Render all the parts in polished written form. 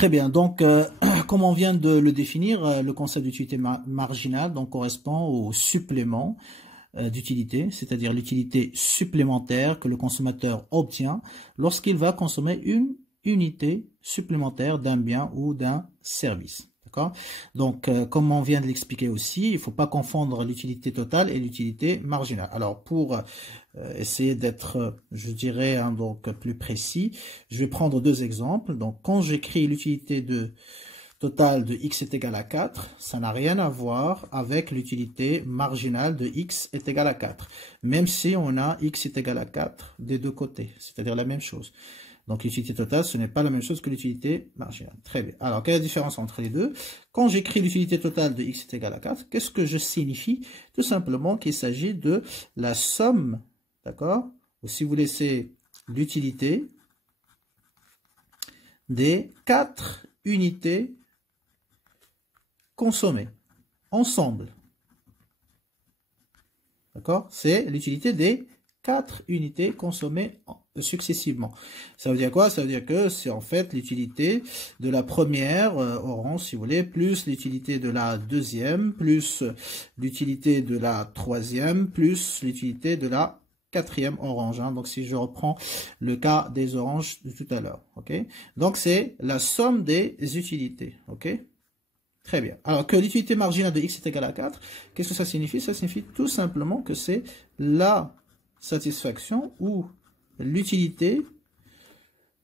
Très bien. Donc, comme on vient de le définir, le concept d'utilité marginale donc, correspond au supplément d'utilité, c'est-à-dire l'utilité supplémentaire que le consommateur obtient lorsqu'il va consommer une unité supplémentaire d'un bien ou d'un service. D'accord? Donc, comme on vient de l'expliquer aussi, il ne faut pas confondre l'utilité totale et l'utilité marginale. Alors, pour essayer d'être, je dirais, donc plus précis, je vais prendre deux exemples. Donc, quand j'écris l'utilité totale de x est égal à 4, ça n'a rien à voir avec l'utilité marginale de x est égal à 4, même si on a x est égal à 4 des deux côtés, c'est-à-dire la même chose. Donc l'utilité totale, ce n'est pas la même chose que l'utilité marginale. Très bien. Alors, quelle est la différence entre les deux? Quand j'écris l'utilité totale de x est égal à 4, qu'est-ce que je signifie? Tout simplement qu'il s'agit de la somme, d'accord? Ou si vous laissez l'utilité des 4 unités consommées ensemble. D'accord? C'est l'utilité des 4 unités consommées successivement. Ça veut dire quoi? Ça veut dire que c'est en fait l'utilité de la première orange, si vous voulez, plus l'utilité de la deuxième, plus l'utilité de la troisième, plus l'utilité de la quatrième orange. Hein. Donc, si je reprends le cas des oranges de tout à l'heure. Ok? Donc, c'est la somme des utilités. Ok? Très bien. Alors que l'utilité marginale de x est égale à 4, qu'est-ce que ça signifie? Ça signifie tout simplement que c'est la satisfaction ou l'utilité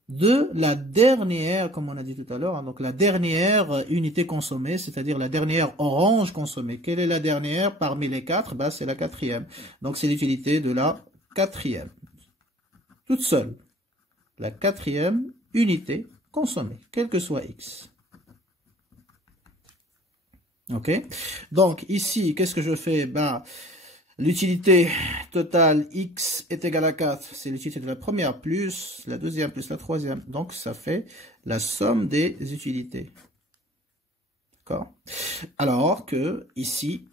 de la dernière, comme on a dit tout à l'heure, hein, donc la dernière unité consommée, c'est-à-dire la dernière orange consommée. Quelle est la dernière parmi les 4? Bah, c'est la quatrième. Donc c'est l'utilité de la quatrième. Toute seule. La quatrième unité consommée, quel que soit x. Ok, donc ici, qu'est-ce que je fais? Ben, l'utilité totale x est égale à 4, c'est l'utilité de la première plus la deuxième plus la troisième. Donc, ça fait la somme des utilités. D'accord? Alors que ici,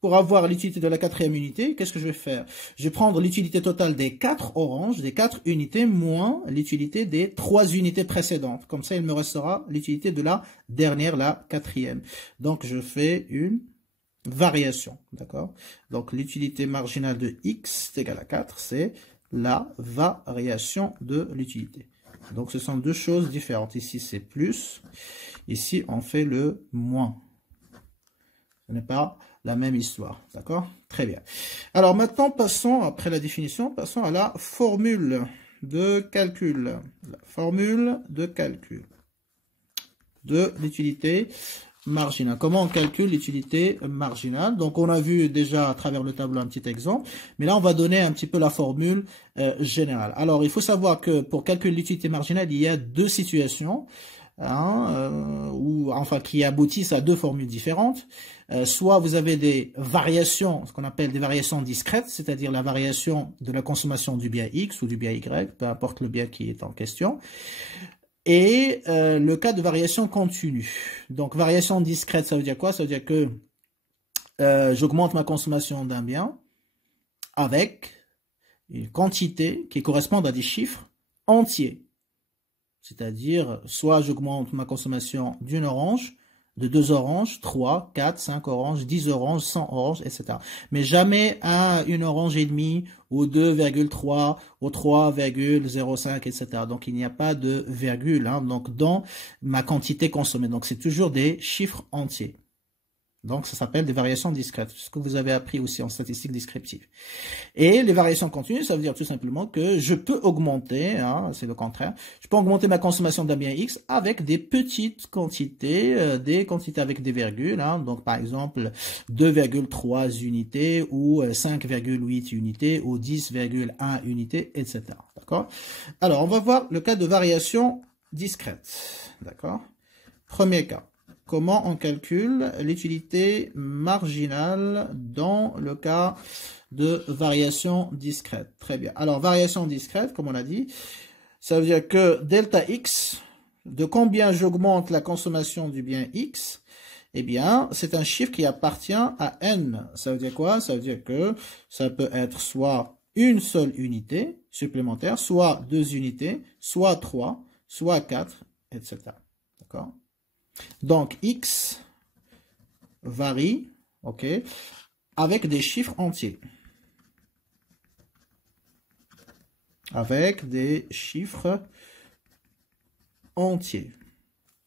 pour avoir l'utilité de la quatrième unité, qu'est-ce que je vais faire? Je vais prendre l'utilité totale des 4 oranges, des 4 unités, moins l'utilité des 3 unités précédentes. Comme ça, il me restera l'utilité de la dernière, la quatrième. Donc, je fais une variation. D'accord? Donc, l'utilité marginale de x est égale à 4, c'est la variation de l'utilité. Donc, ce sont deux choses différentes. Ici, c'est plus. Ici, on fait le moins. Ce n'est pas la même histoire, d'accord? Très bien. Alors maintenant, passons, après la définition, passons à la formule de calcul. La formule de calcul de l'utilité marginale. Comment on calcule l'utilité marginale? Donc on a vu déjà à travers le tableau un petit exemple, mais là on va donner un petit peu la formule générale. Alors il faut savoir que pour calculer l'utilité marginale, il y a deux situations. Enfin qui aboutissent à deux formules différentes. Soit vous avez des variations, ce qu'on appelle des variations discrètes, c'est-à-dire la variation de la consommation du bien X ou du bien Y, peu importe le bien qui est en question. Et le cas de variation continue. Donc variation discrète, ça veut dire quoi? Ça veut dire que j'augmente ma consommation d'un bien avec une quantité qui correspond à des chiffres entiers. C'est-à-dire, soit j'augmente ma consommation d'une orange, de 2 oranges, 3, 4, 5 oranges, 10 oranges, 100 oranges, etc. Mais jamais à une orange et demie, ou 2,3, ou 3,05, etc. Donc, il n'y a pas de virgule donc dans ma quantité consommée. Donc, c'est toujours des chiffres entiers. Donc, ça s'appelle des variations discrètes, ce que vous avez appris aussi en statistique descriptive. Et les variations continues, ça veut dire tout simplement que je peux augmenter, c'est le contraire, je peux augmenter ma consommation d'un bien X avec des petites quantités, des quantités avec des virgules, donc par exemple 2,3 unités ou 5,8 unités ou 10,1 unités, etc. D'accord? Alors, on va voir le cas de variation discrète. D'accord? Premier cas. Comment on calcule l'utilité marginale dans le cas de variation discrète? Très bien. Alors, variation discrète, comme on a dit, ça veut dire que delta x, de combien j'augmente la consommation du bien x, eh bien, c'est un chiffre qui appartient à n. Ça veut dire quoi? Ça veut dire que ça peut être soit une seule unité supplémentaire, soit 2 unités, soit 3, soit 4, etc. D'accord? Donc, x varie, ok, avec des chiffres entiers. Avec des chiffres entiers.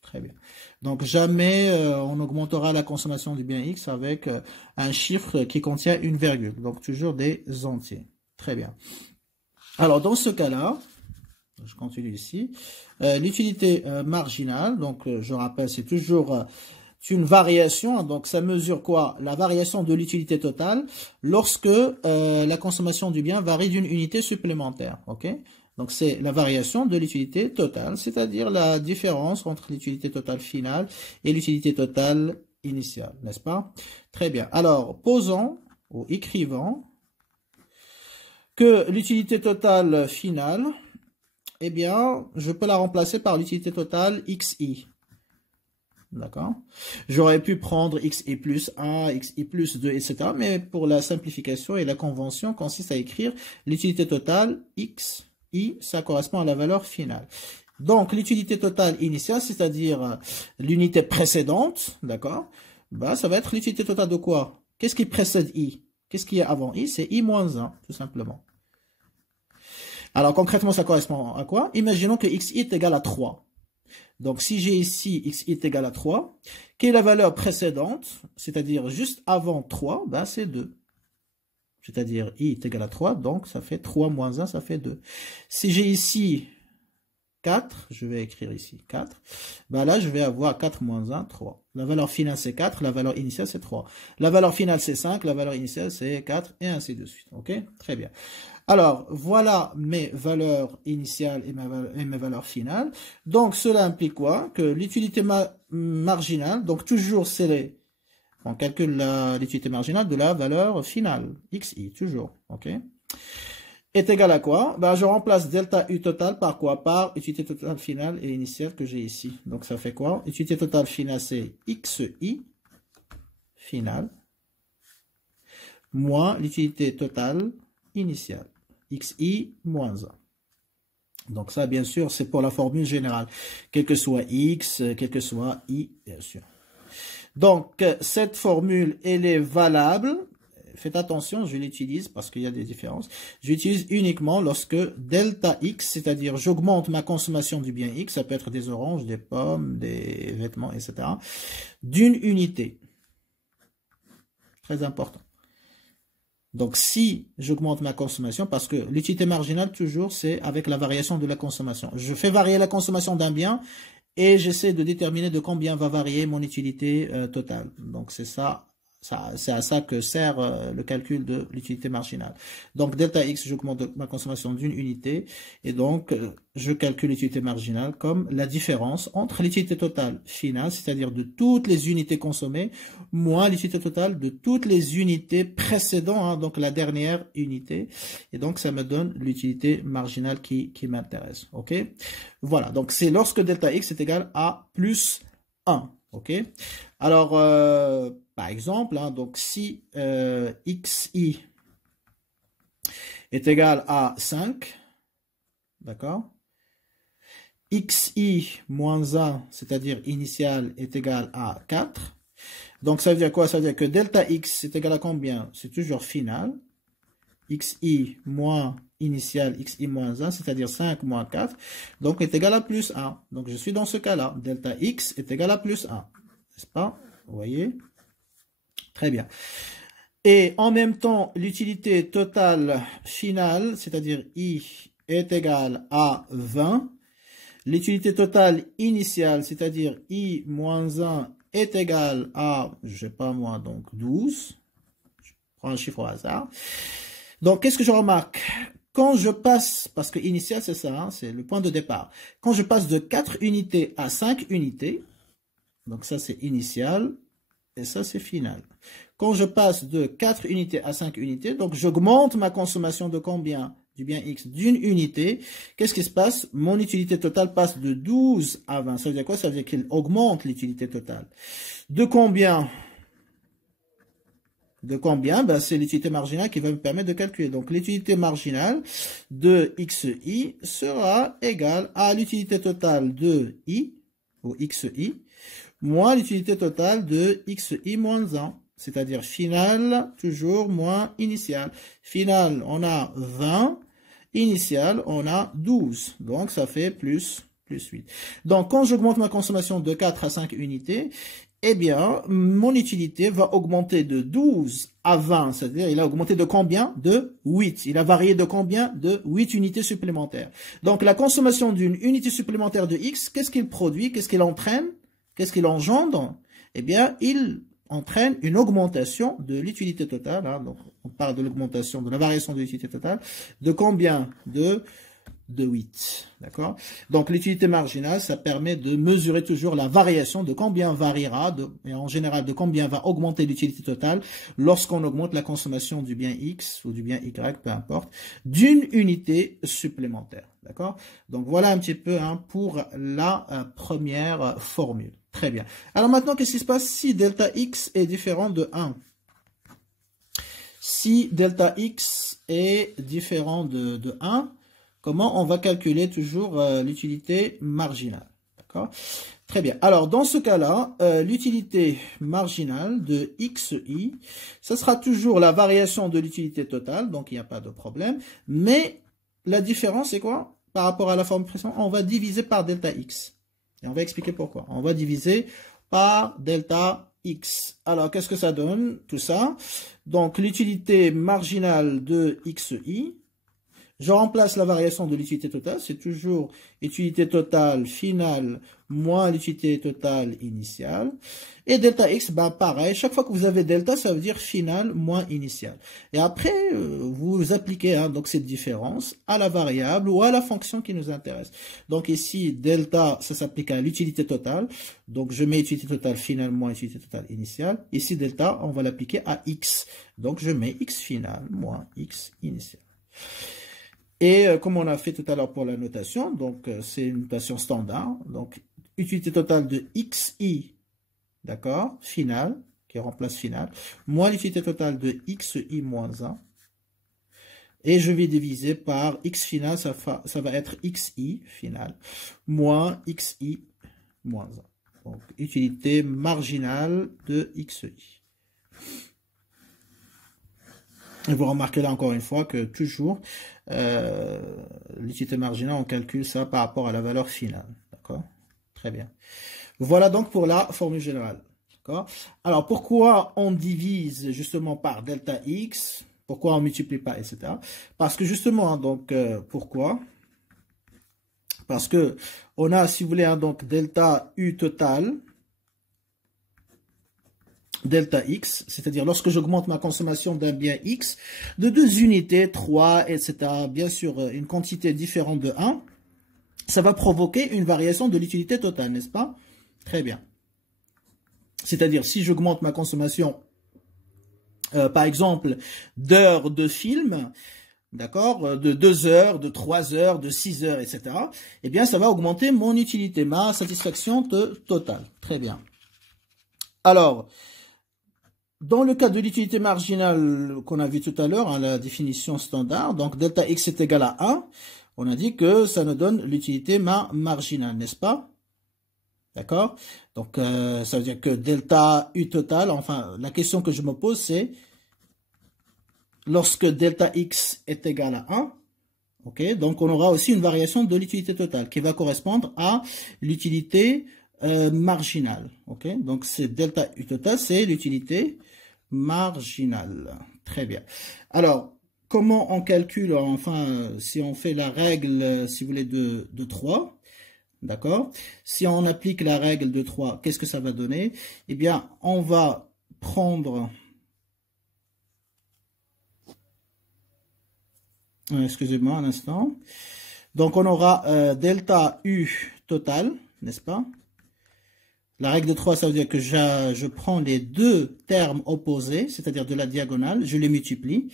Très bien. Donc, jamais on augmentera la consommation du bien X avec un chiffre qui contient une virgule. Donc, toujours des entiers. Très bien. Alors, dans ce cas-là, je continue ici. L'utilité marginale, donc je rappelle, c'est toujours une variation. Donc, ça mesure quoi? La variation de l'utilité totale lorsque la consommation du bien varie d'une unité supplémentaire. OK? Donc, c'est la variation de l'utilité totale, c'est-à-dire la différence entre l'utilité totale finale et l'utilité totale initiale, n'est-ce pas? Très bien. Alors, posons ou écrivons que l'utilité totale finale, eh bien, je peux la remplacer par l'utilité totale xi. D'accord? J'aurais pu prendre xi plus 1, xi plus 2, etc. Mais pour la simplification et la convention consiste à écrire l'utilité totale xi, ça correspond à la valeur finale. Donc, l'utilité totale initiale, c'est-à-dire l'unité précédente, d'accord? Bah, ça va être l'utilité totale de quoi? Qu'est-ce qui précède i? Qu'est-ce qu'il y a avant i? C'est i moins 1, tout simplement. Alors, concrètement, ça correspond à quoi? Imaginons que xi est égal à 3. Donc, si j'ai ici xi est égal à 3, quelle est la valeur précédente, c'est-à-dire juste avant 3, ben c'est 2. C'est-à-dire i est égal à 3, donc ça fait 3 moins 1, ça fait 2. Si j'ai ici 4, je vais écrire ici 4, ben là je vais avoir 4 moins 1, 3. La valeur finale c'est 4, la valeur initiale c'est 3. La valeur finale c'est 5, la valeur initiale c'est 4, et ainsi de suite. Ok? Très bien. Alors, voilà mes valeurs initiales et mes valeurs finales. Donc, cela implique quoi? Que l'utilité marginale, donc toujours on calcule l'utilité marginale de la valeur finale, xi, toujours, ok? Est égal à quoi? Ben, je remplace delta U total par quoi? Par utilité totale finale et initiale que j'ai ici. Donc, ça fait quoi? Utilité totale finale, c'est xi finale moins l'utilité totale initiale, xi moins 1. Donc ça, bien sûr, c'est pour la formule générale, quel que soit x, quel que soit i, bien sûr. Donc, cette formule, elle est valable. Faites attention, je l'utilise parce qu'il y a des différences. J'utilise uniquement lorsque delta x, c'est-à-dire j'augmente ma consommation du bien x, ça peut être des oranges, des pommes, des vêtements, etc., d'une unité. Très important. Donc, si j'augmente ma consommation, parce que l'utilité marginale, toujours, c'est avec la variation de la consommation. Je fais varier la consommation d'un bien et j'essaie de déterminer de combien va varier mon utilité totale. Donc, c'est ça. C'est à ça que sert le calcul de l'utilité marginale. Donc, delta x, j'augmente ma consommation d'une unité. Et donc, je calcule l'utilité marginale comme la différence entre l'utilité totale finale, c'est-à-dire de toutes les unités consommées, moins l'utilité totale de toutes les unités précédentes, hein, donc la dernière unité. Et donc, ça me donne l'utilité marginale qui m'intéresse. OK? Voilà. Donc, c'est lorsque delta x est égal à plus 1. OK? Alors, par exemple, hein, donc si xi est égal à 5, d'accord? Xi moins 1, c'est-à-dire initial, est égal à 4. Donc, ça veut dire quoi? Ça veut dire que delta x est égal à combien? C'est toujours final. Xi moins initial, xi moins 1, c'est-à-dire 5 moins 4. Donc, est égal à plus 1. Donc, je suis dans ce cas-là. Delta x est égal à plus 1. N'est-ce pas? Vous voyez? Très bien. Et en même temps, l'utilité totale finale, c'est-à-dire I, est égale à 20. L'utilité totale initiale, c'est-à-dire I moins 1, est égale à, je sais pas moi, donc 12. Je prends un chiffre au hasard. Donc, qu'est-ce que je remarque? Quand je passe, parce que initial, c'est ça, hein, c'est le point de départ. Quand je passe de 4 unités à 5 unités, donc ça c'est initial, et ça c'est final. Quand je passe de 4 unités à 5 unités, donc j'augmente ma consommation de combien? Du bien X d'une unité. Qu'est-ce qui se passe? Mon utilité totale passe de 12 à 20. Ça veut dire quoi? Ça veut dire qu'il augmente l'utilité totale. De combien? De combien? Ben, c'est l'utilité marginale qui va me permettre de calculer. Donc, l'utilité marginale de xi sera égale à l'utilité totale de i ou xi, moins l'utilité totale de xi moins 1, c'est-à-dire final, toujours, moins initial. Final, on a 20, initial, on a 12, donc ça fait plus 8. Donc, quand j'augmente ma consommation de 4 à 5 unités, eh bien, mon utilité va augmenter de 12 à 20, c'est-à-dire il a augmenté de combien? De 8. Il a varié de combien? De 8 unités supplémentaires. Donc, la consommation d'une unité supplémentaire de X, qu'est-ce qu'il produit? Qu'est-ce qu'il entraîne? Qu'est-ce qu'il engendre? Eh bien, il entraîne une augmentation de l'utilité totale. Hein, donc, on parle de l'augmentation, de la variation de l'utilité totale. De combien? De 8. D'accord? Donc, l'utilité marginale, ça permet de mesurer toujours la variation de combien variera, et en général, de combien va augmenter l'utilité totale lorsqu'on augmente la consommation du bien X ou du bien Y, peu importe, d'une unité supplémentaire. D'accord? Donc, voilà un petit peu hein, pour la première formule. Très bien. Alors maintenant, qu'est-ce qui se passe si delta X est différent de 1? Si delta X est différent de 1, comment on va calculer toujours l'utilité marginale? D'accord? Très bien. Alors, dans ce cas-là, l'utilité marginale de xi, ça sera toujours la variation de l'utilité totale, donc il n'y a pas de problème. Mais la différence, c'est quoi? Par rapport à la forme précédente, on va diviser par delta x. Et on va expliquer pourquoi. On va diviser par delta x. Alors, qu'est-ce que ça donne, tout ça? Donc, l'utilité marginale de xi, je remplace la variation de l'utilité totale, c'est toujours utilité totale finale moins l'utilité totale initiale. Et delta x, ben pareil, chaque fois que vous avez delta, ça veut dire finale moins initiale. Et après, vous appliquez hein, donc cette différence à la variable ou à la fonction qui nous intéresse. Donc ici, delta, ça s'applique à l'utilité totale. Donc je mets utilité totale finale moins utilité totale initiale. Ici, delta, on va l'appliquer à x. Donc je mets x finale moins x initiale. Et comme on a fait tout à l'heure pour la notation, donc c'est une notation standard. Donc, utilité totale de xi, d'accord, finale, qui remplace finale, moins l'utilité totale de xi moins 1. Et je vais diviser par x finale, ça va être xi finale, moins xi moins 1. Donc, utilité marginale de xi. Et vous remarquez là encore une fois que toujours, l'utilité marginale, on calcule ça par rapport à la valeur finale. D'accord? Très bien. Voilà donc pour la formule générale. D'accord? Alors, pourquoi on divise justement par delta x? Pourquoi on ne multiplie pas, etc. Parce que justement, donc, pourquoi? Parce que on a, si vous voulez, donc delta u total, delta x, c'est-à-dire lorsque j'augmente ma consommation d'un bien x de 2 unités, 3, etc., bien sûr une quantité différente de 1, ça va provoquer une variation de l'utilité totale, n'est-ce pas? Très bien. C'est-à-dire si j'augmente ma consommation, par exemple, d'heures de film, d'accord, de 2 heures, de 3 heures, de 6 heures, etc., eh bien ça va augmenter mon utilité, ma satisfaction totale. Très bien. Alors, dans le cas de l'utilité marginale qu'on a vu tout à l'heure, hein, la définition standard, donc delta x est égal à 1, on a dit que ça nous donne l'utilité marginale, n'est-ce pas? D'accord? Donc, ça veut dire que delta u total, enfin, la question que je me pose, c'est lorsque delta x est égal à 1, ok, donc on aura aussi une variation de l'utilité totale qui va correspondre à l'utilité marginale, ok? Donc, c'est delta u total, c'est l'utilité marginale. Très bien. Alors, comment on calcule, enfin, si on fait la règle, si vous voulez, de 3, d'accord? Si on applique la règle de 3, qu'est-ce que ça va donner? Eh bien, on va prendre... Excusez-moi un instant. Donc, on aura delta U total, n'est-ce pas? La règle de 3, ça veut dire que je prends les deux termes opposés, c'est-à-dire de la diagonale, je les multiplie,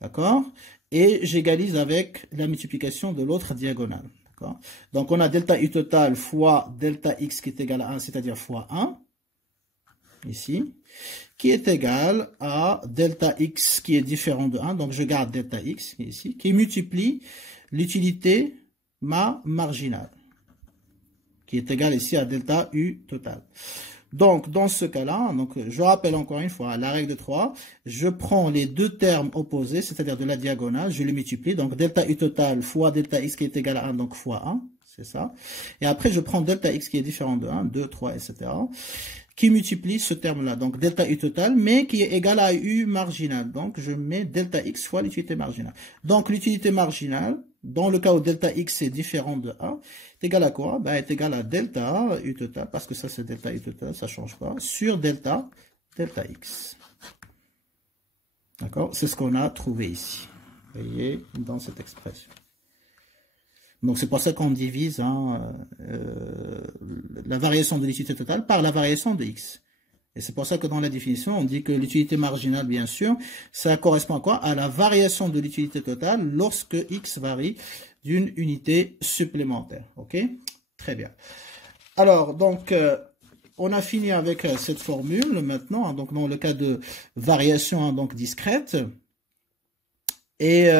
d'accord? Et j'égalise avec la multiplication de l'autre diagonale, d'accord? Donc, on a delta U total fois delta X qui est égal à 1, c'est-à-dire fois 1, ici, qui est égal à delta X qui est différent de 1, donc je garde delta X ici, qui multiplie l'utilité marginale. qui est égal ici à delta U total. Donc, dans ce cas-là, donc je rappelle encore une fois la règle de 3, je prends les deux termes opposés, c'est-à-dire de la diagonale, je les multiplie, donc delta U total fois delta X qui est égal à 1, donc fois 1, c'est ça. Et après, je prends delta X qui est différent de 1, 2, 3, etc., qui multiplie ce terme-là, donc delta U total, mais qui est égal à U marginal. Donc, je mets delta X fois l'utilité marginale. Donc, l'utilité marginale, dans le cas où delta X est différent de 1, est égal à quoi? Ben, est égal à delta U total, parce que ça c'est delta U total, ça ne change pas, sur delta X. D'accord? C'est ce qu'on a trouvé ici. Vous voyez, dans cette expression. Donc c'est pour ça qu'on divise la variation de l'utilité totale par la variation de X. Et c'est pour ça que dans la définition, on dit que l'utilité marginale, bien sûr, ça correspond à quoi? À la variation de l'utilité totale lorsque X varie d'une unité supplémentaire. OK? Très bien. Alors, donc, on a fini avec cette formule maintenant, donc dans le cas de variation donc discrète. Et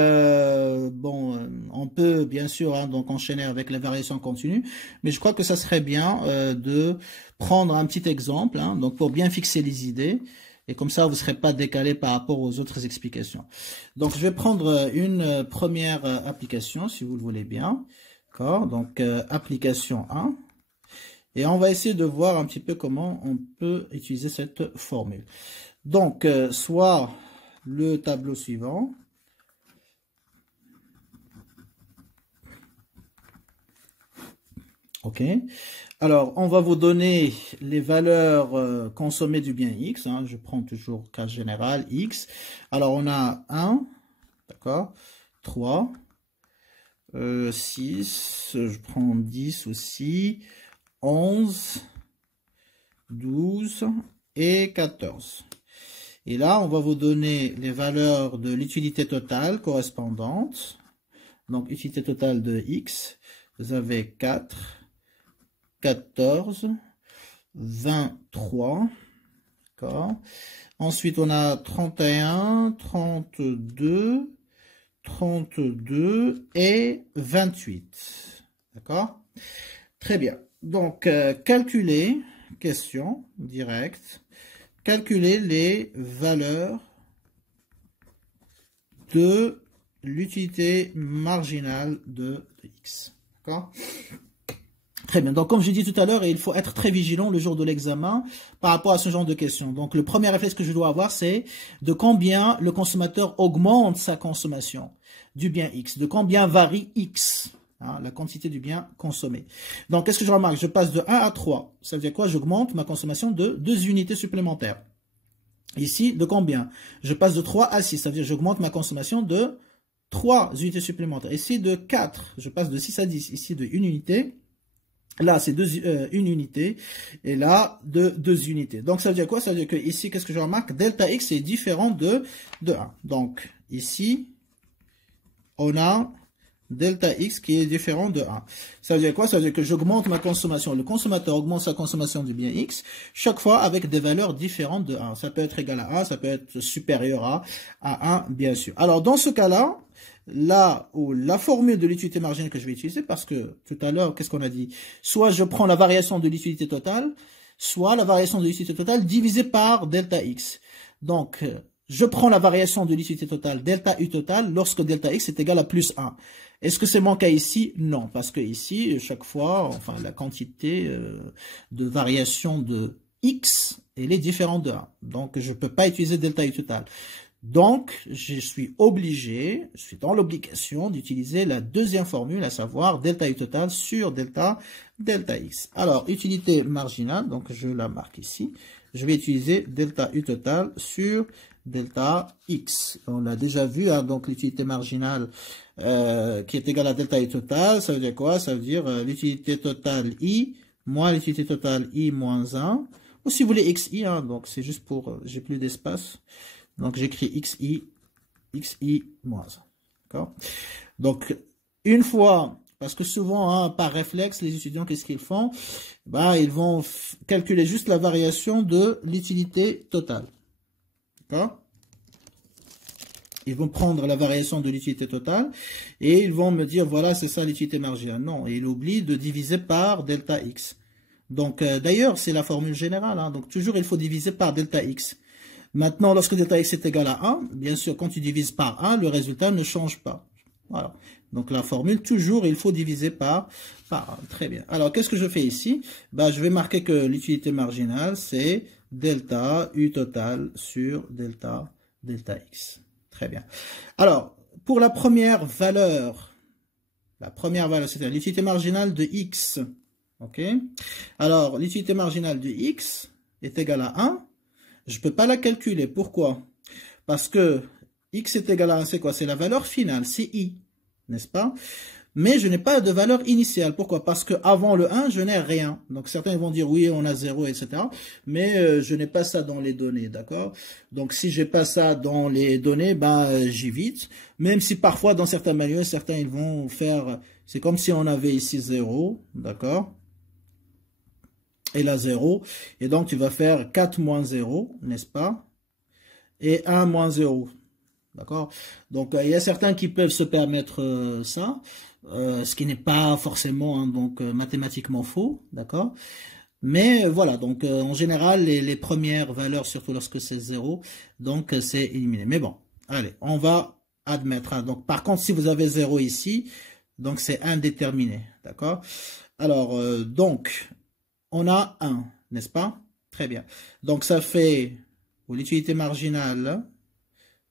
bon, on peut bien sûr donc enchaîner avec la variation continue, mais je crois que ça serait bien de prendre un petit exemple, donc pour bien fixer les idées, et comme ça vous ne serez pas décalé par rapport aux autres explications. Donc je vais prendre une première application, si vous le voulez bien, d'accord? Donc application 1, et on va essayer de voir un petit peu comment on peut utiliser cette formule. Donc soit le tableau suivant. OK. Alors, on va vous donner les valeurs consommées du bien X. Je prends toujours cas général X. Alors, on a 1, d'accord, 3, 6, je prends 10 aussi, 11, 12 et 14. Et là, on va vous donner les valeurs de l'utilité totale correspondante. Donc, utilité totale de X, vous avez 4, 14, 23, d'accord. Ensuite, on a 31, 32, 32 et 28, d'accord. Très bien. Donc, calculer, question directe, calculer les valeurs de l'utilité marginale de X, d'accord. Très bien. Donc, comme je dis tout à l'heure, il faut être très vigilant le jour de l'examen par rapport à ce genre de questions. Donc, le premier réflexe que je dois avoir, c'est de combien le consommateur augmente sa consommation du bien X, de combien varie X, la quantité du bien consommé. Donc, qu'est-ce que je remarque? Je passe de 1 à 3. Ça veut dire quoi? J'augmente ma consommation de 2 unités supplémentaires. Ici, de combien? Je passe de 3 à 6. Ça veut dire que j'augmente ma consommation de 3 unités supplémentaires. Ici, de 4. Je passe de 6 à 10. Ici, de 1 unité. Là, c'est 1 unité, et là, de 2 unités. Donc, ça veut dire quoi? Ça veut dire que ici, qu'est-ce que je remarque? Delta X est différent de 1. Donc, ici, on a delta X qui est différent de 1. Ça veut dire quoi? Ça veut dire que j'augmente ma consommation. Le consommateur augmente sa consommation du bien X, chaque fois avec des valeurs différentes de 1. Ça peut être égal à 1, ça peut être supérieur à 1, bien sûr. Alors, dans ce cas-là, là où la formule de l'utilité marginale que je vais utiliser, parce que tout à l'heure, qu'est-ce qu'on a dit? Soit je prends la variation de l'utilité totale, soit la variation de l'utilité totale divisée par delta X. Donc, je prends la variation de l'utilité totale, delta U total, lorsque delta X est égal à plus 1. Est-ce que c'est mon cas ici? Non, parce que ici, chaque fois, enfin, la quantité de variation de X, elle est différente de 1. Donc, je ne peux pas utiliser delta U total. Donc, je suis obligé, je suis dans l'obligation d'utiliser la deuxième formule, à savoir delta U total sur delta X. Alors, utilité marginale, donc je la marque ici. Je vais utiliser delta U total sur delta X. On l'a déjà vu, donc l'utilité marginale qui est égale à delta I total, ça veut dire quoi? Ça veut dire l'utilité totale I moins l'utilité totale I moins 1. Ou si vous voulez XI, donc c'est juste pour, j'ai plus d'espace. Donc, j'écris XI moins 1. D'accord? Donc, une fois, parce que souvent, par réflexe, les étudiants, qu'est-ce qu'ils font? Ils vont calculer juste la variation de l'utilité totale. D'accord? Ils vont prendre la variation de l'utilité totale et ils vont me dire, voilà, c'est ça l'utilité marginale. Non, il oublie de diviser par delta x. Donc, d'ailleurs, c'est la formule générale. Hein. Donc, toujours, il faut diviser par delta x. Maintenant, lorsque delta x est égal à 1, bien sûr, quand tu divises par 1, le résultat ne change pas. Voilà. Donc, la formule, toujours, il faut diviser par 1. Très bien. Alors, qu'est-ce que je fais ici? Bah, je vais marquer que l'utilité marginale, c'est delta u total sur delta x. Très bien. Alors, pour la première valeur, c'est-à-dire l'utilité marginale de x. OK? Alors, l'utilité marginale de x est égale à 1. Je ne peux pas la calculer. Pourquoi? Parce que x est égal à 1, c'est quoi? C'est la valeur finale, c'est i, n'est-ce pas? Mais je n'ai pas de valeur initiale. Pourquoi? Parce qu'avant le 1, je n'ai rien. Donc certains vont dire oui, on a 0, etc. Mais je n'ai pas ça dans les données, d'accord? Donc si je n'ai pas ça dans les données, ben j'évite. Même si parfois, dans certains manuels, certains ils vont faire... C'est comme si on avait ici 0, d'accord? Et là 0, et donc tu vas faire 4 moins 0, n'est-ce pas? Et 1 moins 0, d'accord? Donc il y a certains qui peuvent se permettre ça, ce qui n'est pas forcément hein, donc mathématiquement faux, d'accord? Mais voilà, donc en général, les premières valeurs, surtout lorsque c'est 0, donc c'est éliminé. Mais bon, allez, on va admettre. Hein, donc par contre, si vous avez 0 ici, donc c'est indéterminé, d'accord? Alors, donc... on a 1, n'est-ce pas? Très bien. Donc, ça fait, l'utilité marginale,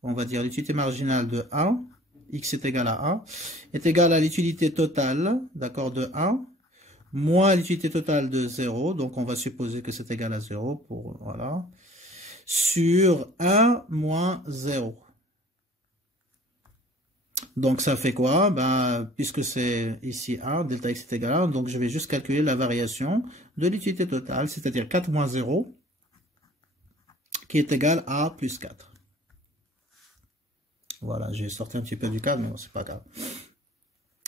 on va dire l'utilité marginale de 1, x est égal à 1, est égal à l'utilité totale, d'accord, de 1, moins l'utilité totale de 0, donc on va supposer que c'est égal à 0, pour, voilà, sur 1 moins 0. Donc, ça fait quoi? Ben, puisque c'est ici 1, delta x est égal à 1, donc je vais juste calculer la variation de l'utilité totale, c'est-à-dire 4 moins 0, qui est égal à plus 4. Voilà, j'ai sorti un petit peu du cadre, mais bon, c'est pas grave.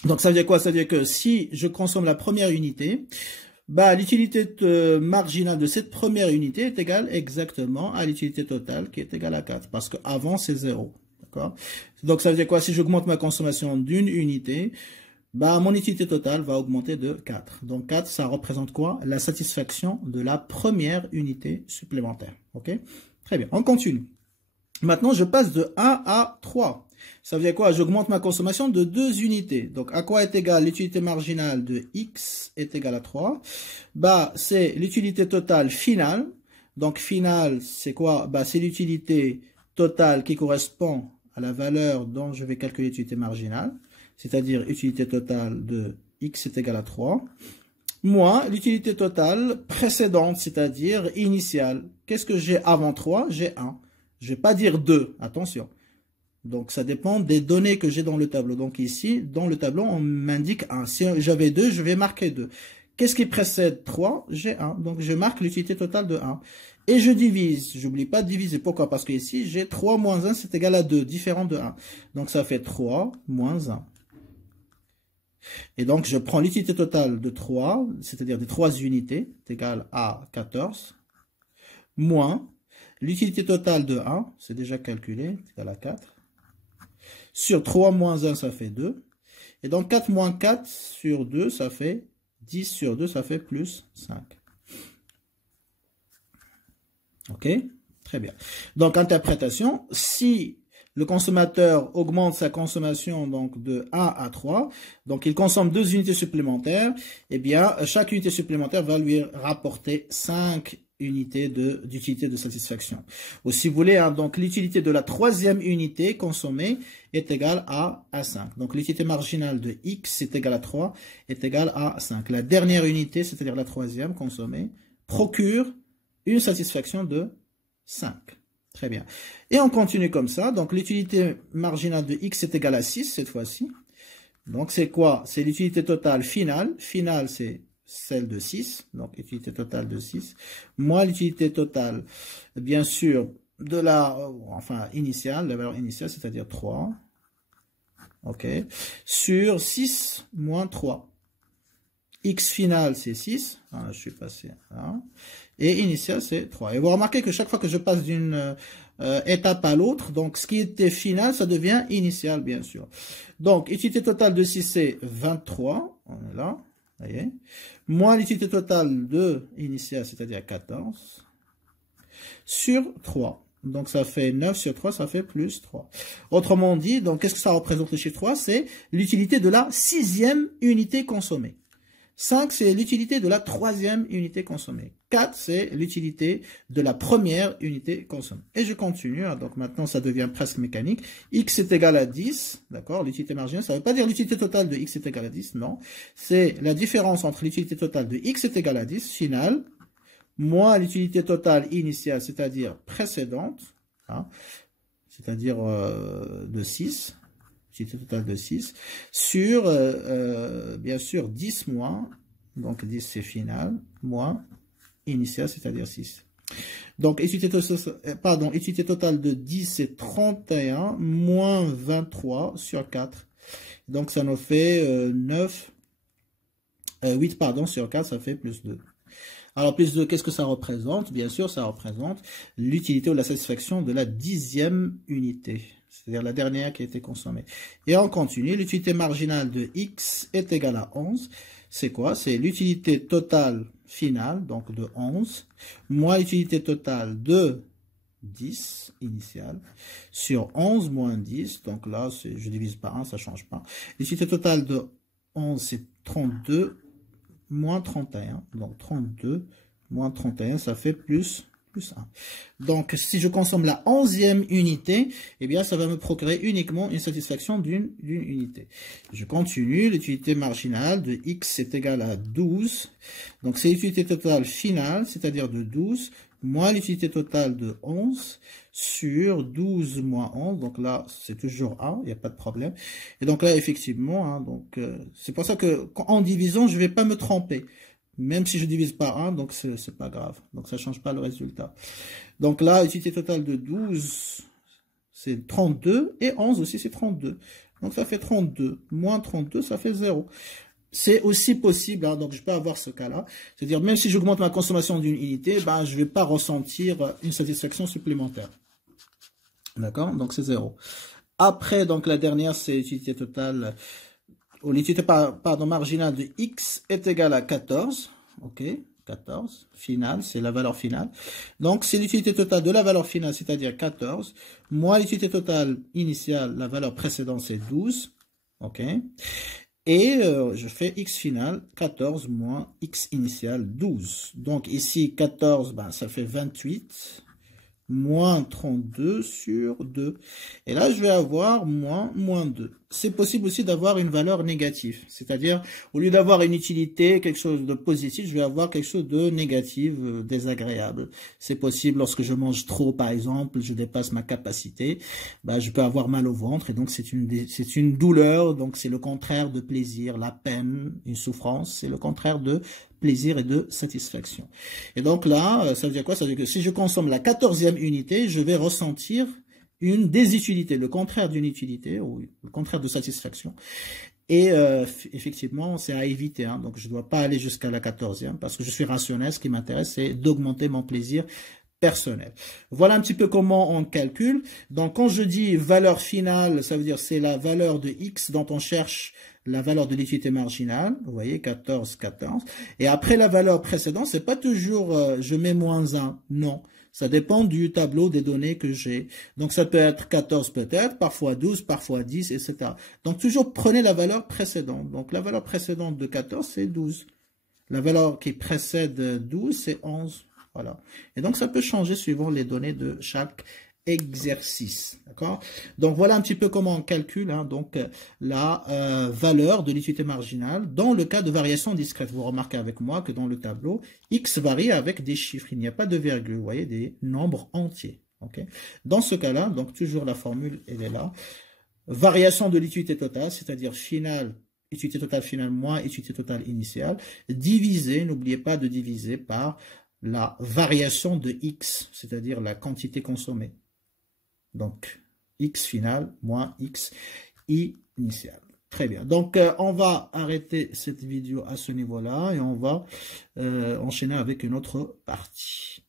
Donc, ça veut dire quoi? Ça veut dire que si je consomme la première unité, bah, l'utilité marginale de cette première unité est égale exactement à l'utilité totale, qui est égale à 4, parce qu'avant, c'est 0. Donc, ça veut dire quoi? Si j'augmente ma consommation d'une unité, bah, mon utilité totale va augmenter de 4. Donc, 4, ça représente quoi? La satisfaction de la première unité supplémentaire. OK? Très bien. On continue. Maintenant, je passe de 1 à 3. Ça veut dire quoi? J'augmente ma consommation de 2 unités. Donc, à quoi est égale l'utilité marginale de x est égale à 3? Bah, c'est l'utilité totale finale. Donc, finale, c'est quoi? Bah, c'est l'utilité totale qui correspond à la valeur dont je vais calculer l'utilité marginale, c'est-à-dire utilité totale de x est égal à 3, moins l'utilité totale précédente, c'est-à-dire initiale. Qu'est-ce que j'ai avant 3? J'ai 1. Je ne vais pas dire 2, attention. Donc, ça dépend des données que j'ai dans le tableau. Donc, ici, dans le tableau, on m'indique 1. Si j'avais 2, je vais marquer 2. Qu'est-ce qui précède 3? J'ai 1. Donc, je marque l'utilité totale de 1. Et je divise. J'oublie pas de diviser. Pourquoi? Parce que ici, j'ai 3 moins 1, c'est égal à 2, différent de 1. Donc, ça fait 3 moins 1. Et donc, je prends l'utilité totale de 3, c'est-à-dire des 3 unités, est égal à 14, moins l'utilité totale de 1, c'est déjà calculé, est égal à 4. Sur 3 moins 1, ça fait 2. Et donc, 4 moins 4 sur 2, ça fait 10 sur 2, ça fait plus 5. OK? Très bien. Donc, interprétation, si le consommateur augmente sa consommation donc de 1 à 3, donc il consomme 2 unités supplémentaires, eh bien, chaque unité supplémentaire va lui rapporter 5 unités d'utilité de satisfaction. Ou si vous voulez, hein, donc l'utilité de la troisième unité consommée est égale à 5. Donc l'utilité marginale de x est égale à 3, est égale à 5. La dernière unité, c'est-à-dire la troisième consommée, procure une satisfaction de 5. Très bien. Et on continue comme ça. Donc, l'utilité marginale de x est égale à 6 cette fois-ci. Donc, c'est quoi? C'est l'utilité totale finale. Finale, c'est celle de 6. Donc, utilité totale de 6. Moins l'utilité totale, bien sûr, de la, enfin, initiale, la valeur initiale, c'est-à-dire 3. OK. Sur 6 moins 3. X final, c'est 6. Ah, je suis passé là. Et initial, c'est 3. Et vous remarquez que chaque fois que je passe d'une étape à l'autre, donc ce qui était final, ça devient initial, bien sûr. Donc, utilité totale de 6, c'est 23. On est là. Vous voyez. Moins l'utilité totale de initial, c'est-à-dire 14. Sur 3. Donc, ça fait 9 sur 3, ça fait plus 3. Autrement dit, donc, qu'est-ce que ça représente le chiffre 3? C'est l'utilité de la 6e unité consommée. 5, c'est l'utilité de la 3e unité consommée. 4, c'est l'utilité de la première unité consommée. Et je continue, hein, donc maintenant ça devient presque mécanique. X est égal à 10, d'accord, l'utilité marginale, ça ne veut pas dire l'utilité totale de X est égal à 10, non. C'est la différence entre l'utilité totale de X est égal à 10, finale, moins l'utilité totale initiale, c'est-à-dire précédente, hein, c'est-à-dire de 6, utilité totale de 6, sur, bien sûr, 10 moins, donc 10 c'est final, moins initial, c'est-à-dire 6. Donc, utilité totale de 10 c'est 31, moins 23 sur 4. Donc, ça nous fait 8 sur 4, ça fait plus 2. Alors, plus 2, qu'est-ce que ça représente? Bien sûr, ça représente l'utilité ou la satisfaction de la 10e unité. C'est-à-dire la dernière qui a été consommée. Et on continue. L'utilité marginale de X est égale à 11. C'est quoi? C'est l'utilité totale finale, donc de 11, moins l'utilité totale de 10 initiale, sur 11 moins 10. Donc là, je divise par 1, ça ne change pas. L'utilité totale de 11, c'est 32 moins 31. Donc 32 moins 31, ça fait plus 1. Donc, si je consomme la 11e unité, eh bien, ça va me procurer uniquement une satisfaction d'une unité. Je continue. L'utilité marginale de X est égale à 12. Donc, c'est l'utilité totale finale, c'est-à-dire de 12, moins l'utilité totale de 11 sur 12 moins 11. Donc là, c'est toujours 1, il n'y a pas de problème. Et donc là, effectivement, hein, c'est pour ça que en divisant, je ne vais pas me tromper. Même si je divise par 1, donc c'est pas grave. Donc ça ne change pas le résultat. Donc là, l'utilité totale de 12, c'est 32. Et 11 aussi, c'est 32. Donc ça fait 32. Moins 32, ça fait 0. C'est aussi possible, hein, donc je peux avoir ce cas-là. C'est-à-dire, même si j'augmente ma consommation d'une unité, ben, je ne vais pas ressentir une satisfaction supplémentaire. D'accord? Donc c'est 0. Après, donc la dernière, c'est l'utilité totale... L'utilité marginale de X est égale à 14. OK, 14. Finale, c'est la valeur finale. Donc, c'est l'utilité totale de la valeur finale, c'est-à-dire 14. Moins l'utilité totale initiale, la valeur précédente, c'est 12. OK. Et je fais X final, 14 moins X initial, 12. Donc, ici, 14, ben, ça fait 28. Moins 32 sur 2. Et là, je vais avoir moins 2. C'est possible aussi d'avoir une valeur négative. C'est-à-dire, au lieu d'avoir une utilité, quelque chose de positif, je vais avoir quelque chose de négatif, désagréable. C'est possible lorsque je mange trop, par exemple, je dépasse ma capacité, bah, je peux avoir mal au ventre. Et donc, c'est une douleur. Donc, c'est le contraire de plaisir, la peine, une souffrance. C'est le contraire de plaisir et de satisfaction. Et donc là, ça veut dire quoi? Ça veut dire que si je consomme la 14e unité, je vais ressentir une désutilité, le contraire d'une utilité, ou le contraire de satisfaction. Et effectivement, c'est à éviter. Hein. Donc, je ne dois pas aller jusqu'à la 14e, parce que je suis rationnel. Ce qui m'intéresse, c'est d'augmenter mon plaisir personnel. Voilà un petit peu comment on calcule. Donc, quand je dis valeur finale, ça veut dire c'est la valeur de X dont on cherche la valeur de l'utilité marginale, vous voyez, 14, 14. Et après la valeur précédente, c'est pas toujours je mets moins 1, non. Ça dépend du tableau des données que j'ai. Donc ça peut être 14 peut-être, parfois 12, parfois 10, etc. Donc toujours prenez la valeur précédente. Donc la valeur précédente de 14, c'est 12. La valeur qui précède 12, c'est 11. Voilà. Et donc ça peut changer suivant les données de chaque exercice, d'accord? Donc voilà un petit peu comment on calcule hein, donc la valeur de l'utilité marginale dans le cas de variation discrète. Vous remarquez avec moi que dans le tableau, X varie avec des chiffres, il n'y a pas de virgule, vous voyez, des nombres entiers. Okay? Dans ce cas-là, donc toujours la formule, elle est là. Variation de l'utilité totale, c'est-à-dire finale, utilité totale finale moins utilité totale initiale, divisé, n'oubliez pas de diviser par la variation de X, c'est-à-dire la quantité consommée. Donc, X final moins X initial. Très bien. Donc, on va arrêter cette vidéo à ce niveau-là et on va enchaîner avec une autre partie.